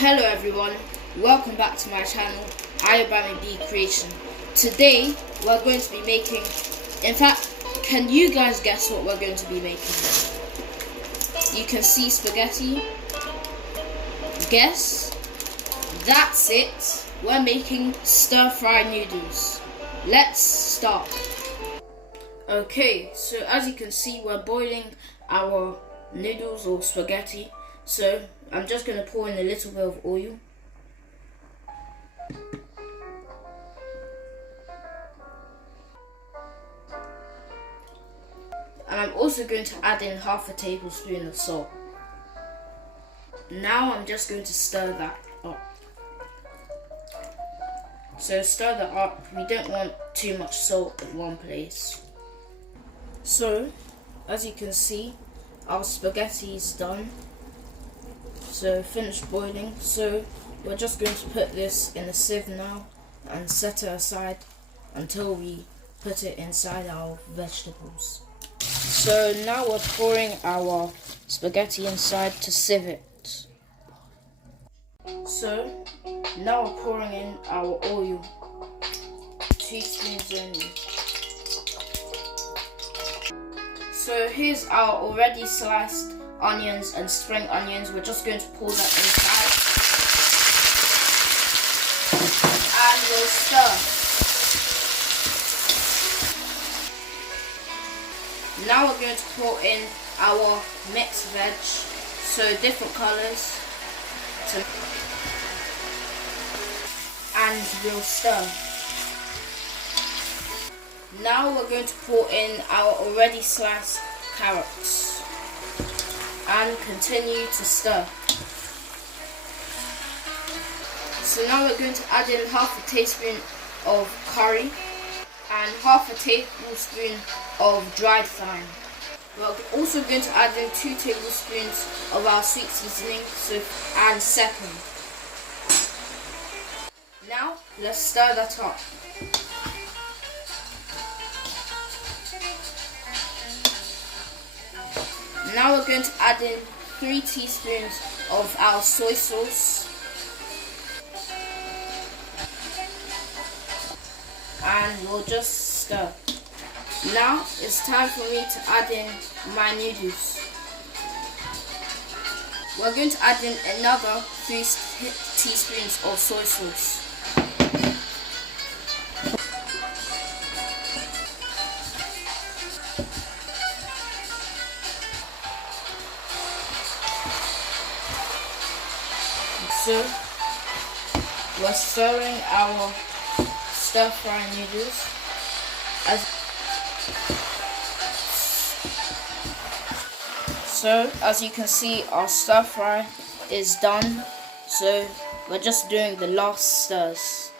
Hello everyone, welcome back to my channel, Ayobami B Creation. Today we're going to be making, in fact, can you guys guess what we're going to be making? You can see spaghetti. Guess? That's it. We're making stir-fry noodles. Let's start. Okay, so as you can see, we're boiling our noodles or spaghetti. So I'm just going to pour in a little bit of oil. And I'm also going to add in half a tablespoon of salt. Now I'm just going to stir that up. So stir that up. We don't want too much salt in one place. So, as you can see, our spaghetti is done. So finished boiling. So we're just going to put this in a sieve now and set it aside until we put it inside our vegetables. So now we're pouring our spaghetti inside to sieve it. So now we're pouring in our oil, 2 spoons only. So here's our already sliced onions and spring onions. We're just going to pour that inside and we'll stir. Now we're going to pour in our mixed veg, so different colours, and we'll stir. Now we're going to pour in our already sliced carrots and continue to stir. So now we're going to add in half a teaspoon of curry and half a tablespoon of dried thyme. We're also going to add in 2 tablespoons of our sweet seasoning and second. Now let's stir that up. Now we're going to add in 3 teaspoons of our soy sauce and we'll just stir. Now it's time for me to add in my noodles. We're going to add in another 3 teaspoons of soy sauce. So we're stirring our stir-fry noodles. So as you can see, our stir-fry is done. So we're just doing the last stirs.